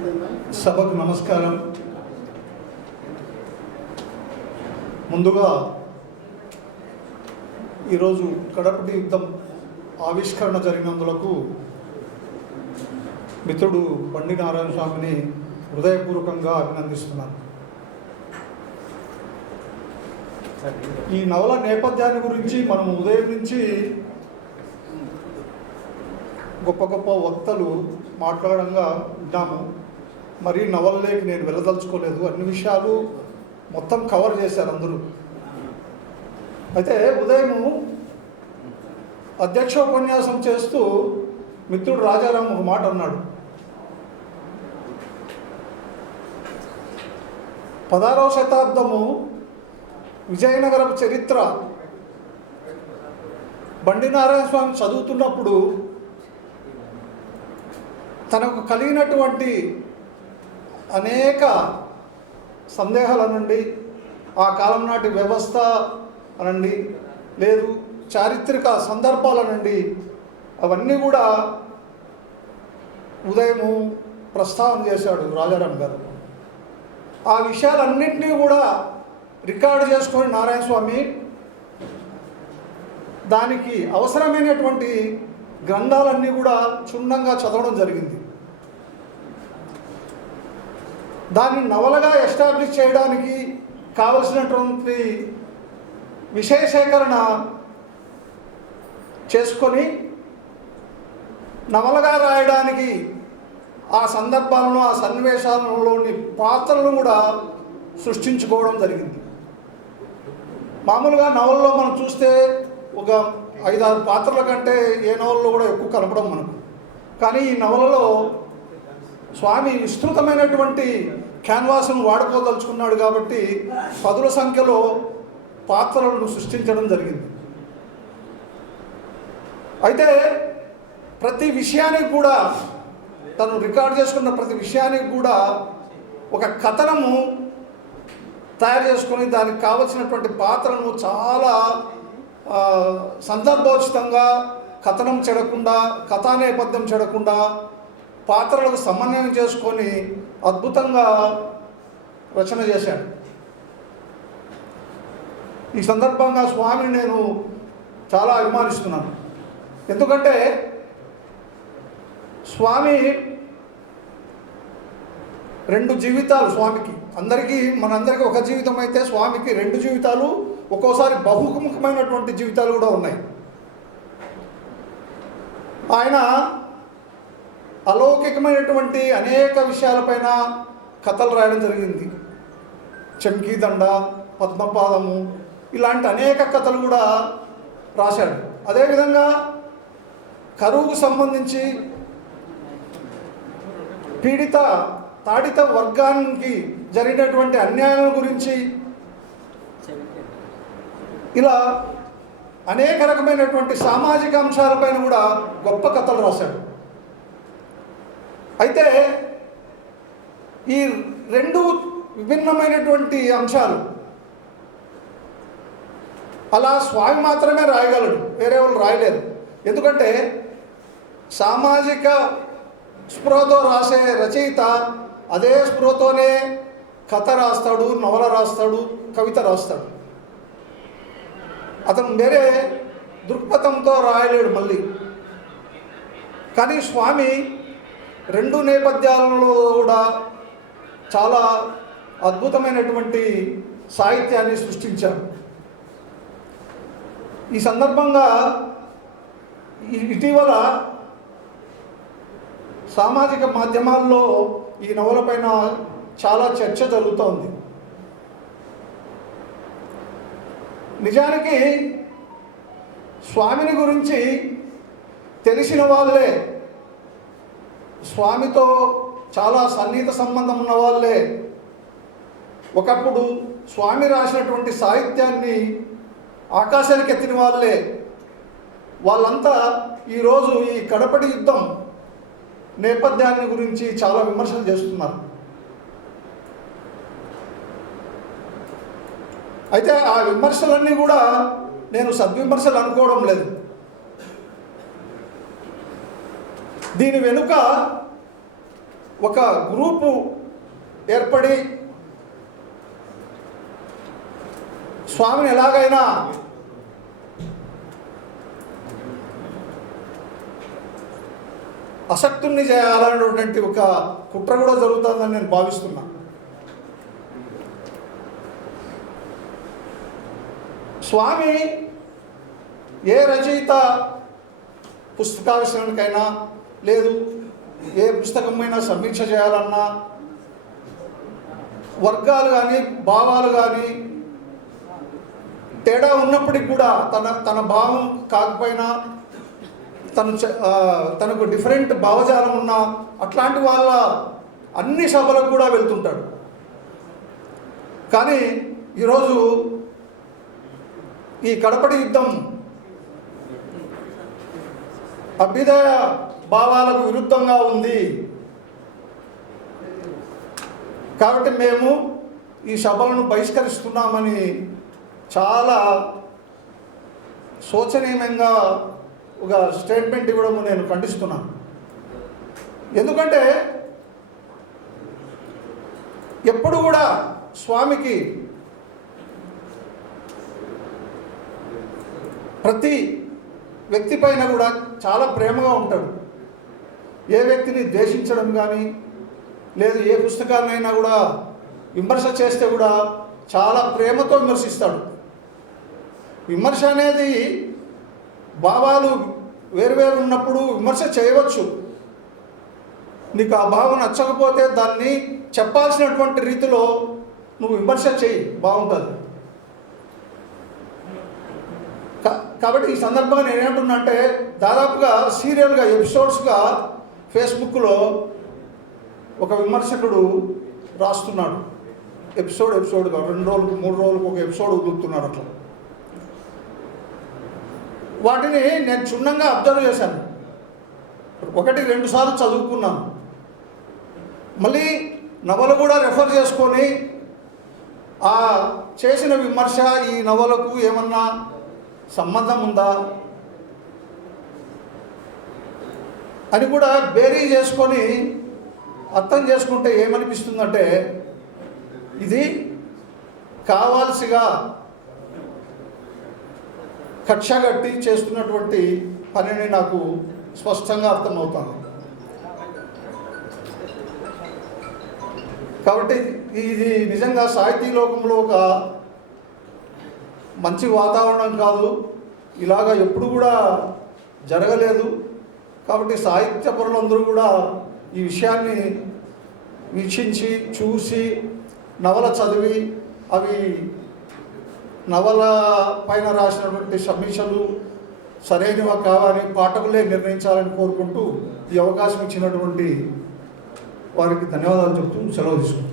సభకు నమస్కారం. ముందుగా ఈరోజు కడపటి యుద్ధం ఆవిష్కరణ జరిగినందులకు మిత్రుడు బండి నారాయణ స్వామిని హృదయపూర్వకంగా అభినందిస్తున్నాను. ఈ నవల నేపథ్యాన్ని గురించి మనం ఉదయం నుంచి గొప్ప గొప్ప వక్తలు మాట్లాడంగా విన్నాము. మరి నవలలోకి నేను వెళ్ళదలుచుకోలేదు, అన్ని విషయాలు మొత్తం కవర్ చేశారు అందరూ. అయితే ఉదయము అధ్యక్ష ఉపన్యాసం చేస్తూ మిత్రుడు రాజారాం ఒక మాట అన్నాడు. 16వ శతాబ్దము విజయనగరం చరిత్ర బండి నారాయణ స్వామి చదువుతున్నప్పుడు తనకు కలిగినటువంటి అనేక సందేహాల నుండి, ఆ కాలం నాటి వ్యవస్థ అనండి, లేదు చారిత్రక సందర్భాల నుండి అవన్నీ కూడా ఉదయము ప్రస్తావన చేశాడు రాజారాం గారు. ఆ విషయాలన్నింటినీ కూడా రికార్డు చేసుకొని నారాయణ స్వామి దానికి అవసరమైనటువంటి గ్రంథాలన్నీ కూడా క్షుణ్ణంగా చదవడం జరిగింది. దాన్ని నవలగా ఎస్టాబ్లిష్ చేయడానికి కావలసినటువంటి విషయ సేకరణ చేసుకొని నవలగా రాయడానికి ఆ సందర్భాలను, ఆ సన్నివేశాలలోని పాత్రలను కూడా సృష్టించుకోవడం జరిగింది. మామూలుగా నవలలో మనం చూస్తే ఒక 5-6 పాత్రల కంటే ఏ నవలలో కూడా ఎక్కువ కనపడం మనకు. కానీ ఈ నవలలో స్వామి విస్తృతమైనటువంటి క్యాన్వాస్ను వాడుకోదలుచుకున్నాడు కాబట్టి 10ల సంఖ్యలో పాత్రలను సృష్టించడం జరిగింది. అయితే ప్రతి విషయానికి కూడా తను రికార్డ్ చేసుకున్న ప్రతి విషయానికి కూడా ఒక కథనము తయారు చేసుకొని దానికి కావలసినటువంటి పాత్రను చాలా సందర్భోచితంగా, కథనం చెడకుండా, కథా నేపథ్యం చెడకుండా పాత్రలకు సమన్వయం చేసుకొని అద్భుతంగా రచన చేశాడు. ఈ సందర్భంగా స్వామిని నేను చాలా అభిమానిస్తున్నాను. ఎందుకంటే స్వామి 2 జీవితాలు స్వామికి, మనందరికీ ఒక జీవితం అయితే స్వామికి 2 జీవితాలు, ఒక్కోసారి బహుముఖమైనటువంటి జీవితాలు కూడా ఉన్నాయి. ఆయన అలౌకికమైనటువంటి అనేక విషయాలపైన కథలు రాయడం జరిగింది. చంకీదండ, పద్మపాదము, ఇలాంటి అనేక కథలు కూడా రాశాడు. అదేవిధంగా కరువుకు సంబంధించి తాడిత వర్గానికి జరిగినటువంటి అన్యాయాల గురించి ఇలా అనేక రకమైనటువంటి సామాజిక అంశాలపైన కూడా గొప్ప కథలు రాశాడు. అయితే ఈ 2 విభిన్నమైనటువంటి అంశాలు అలా స్వామి మాత్రమే రాయగలడు, వేరే వాళ్ళు రాయలేరు. ఎందుకంటే సామాజిక స్పృహతో రాసే రచయిత అదే స్పృహతోనే కథ రాస్తాడు, నవల రాస్తాడు, కవిత రాస్తాడు. అతను వేరే దృక్పథంతో రాయలేడు మళ్ళీ. కానీ స్వామి 2 నేపథ్యాలలో కూడా చాలా అద్భుతమైనటువంటి సాహిత్యాన్ని సృష్టించారు. ఈ సందర్భంగా ఇటీవల సామాజిక మాధ్యమాల్లో ఈ నవలపైన చాలా చర్చ జరుగుతోంది. నిజానికి స్వామిని గురించి తెలిసిన వాళ్ళే, స్వామితో చాలా సన్నిహిత సంబంధం ఉన్న వాళ్ళే ఒకప్పుడు స్వామి రాసినటువంటి సాహిత్యాన్ని ఆకాశానికి ఎత్తిన వాళ్ళంతా ఈరోజు ఈ కడపటి యుద్ధం నేపథ్యాన్ని గురించి చాలా విమర్శలు చేస్తున్నారు. అయితే ఆ విమర్శలన్నీ కూడా నేను సద్విమర్శలు అనుకోవడం లేదు. దీని వెనుక ఒక గ్రూపు ఏర్పడి స్వామిని ఎలాగైనా అసక్తుల్ని చేయాలనేటువంటి ఒక కుట్ర కూడా జరుగుతుందని నేను భావిస్తున్నా. స్వామి ఏ రచయిత పుస్తకావిష్కరణకైనా లేదు ఏ పుస్తకమైనా సమీక్ష చేయాలన్నా వర్గాలు కానీ భావాలు కానీ తేడా ఉన్నప్పటికి కూడా తన భావం కాకపోయినా తనకు డిఫరెంట్ భావజాలం ఉన్న అట్లాంటి వాళ్ళ అన్ని సభలకు కూడా వెళ్తుంటాడు. కానీ ఈరోజు ఈ కడపటి యుద్ధం అభ్యుదయ భావాలకు విరుద్ధంగా ఉంది కాబట్టి మేము ఈ సభలను బహిష్కరిస్తున్నామని చాలా శోచనీయంగా ఒక స్టేట్మెంట్ ఇవ్వడం నేను ఖండిస్తున్నాను. ఎందుకంటే ఎప్పుడు కూడా స్వామికి ప్రతి వ్యక్తి పైన కూడా చాలా ప్రేమగా ఉంటాడు. ఏ వ్యక్తిని ద్వేషించడం కానీ లేదు ఏ పుస్తకాన్నైనా కూడా విమర్శ చేస్తే కూడా చాలా ప్రేమతో విమర్శిస్తాడు. విమర్శ అనేది భావాలు వేరువేరు ఉన్నప్పుడు విమర్శ చేయవచ్చు. నీకు ఆ భావం నచ్చకపోతే దాన్ని చెప్పాల్సినటువంటి రీతిలో నువ్వు విమర్శ చేయి, బాగుంటుంది. కాబట్టి ఈ సందర్భంగా నేనేంటున్నా అంటే దాదాపుగా సీరియల్గా ఎపిసోడ్స్గా ఫేస్బుక్లో ఒక విమర్శకుడు రాస్తున్నాడు. ఎపిసోడ్గా 2 రోజులకు 3 రోజులకు ఒక ఎపిసోడ్ వదులుతున్నాడు. అట్లా వాటిని నేను క్షుణ్ణంగా అబ్జర్వ్ చేశాను. 1-2 సార్లు చదువుకున్నాను. మళ్ళీ నవల కూడా రెఫర్ చేసుకొని ఆ చేసిన విమర్శ ఈ నవలకు ఏమన్నా సంబంధం ఉందా అని కూడా బేరీ చేసుకొని అర్థం చేసుకుంటే ఏమనిపిస్తుందంటే ఇది కావాల్సిగా కక్షగట్టి చేస్తున్నటువంటి పనిని నాకు స్పష్టంగా అర్థమవుతాను. కాబట్టి ఇది నిజంగా సాహితీ లోకంలో ఒక మంచి వాతావరణం కాదు. ఇలాగా ఎప్పుడు కూడా జరగలేదు. కాబట్టి సాహిత్య పరులందరూ కూడా ఈ విషయాన్ని వీక్షించి చూసి నవల చదివి అవి నవల పైన రాసినటువంటి సమీక్షలు సరైనవా కావని పాఠకులే నిర్ణయించాలని కోరుకుంటూ ఈ అవకాశం ఇచ్చినటువంటి వారికి ధన్యవాదాలు చెప్తూ సెలవు తీసుకుంటాను.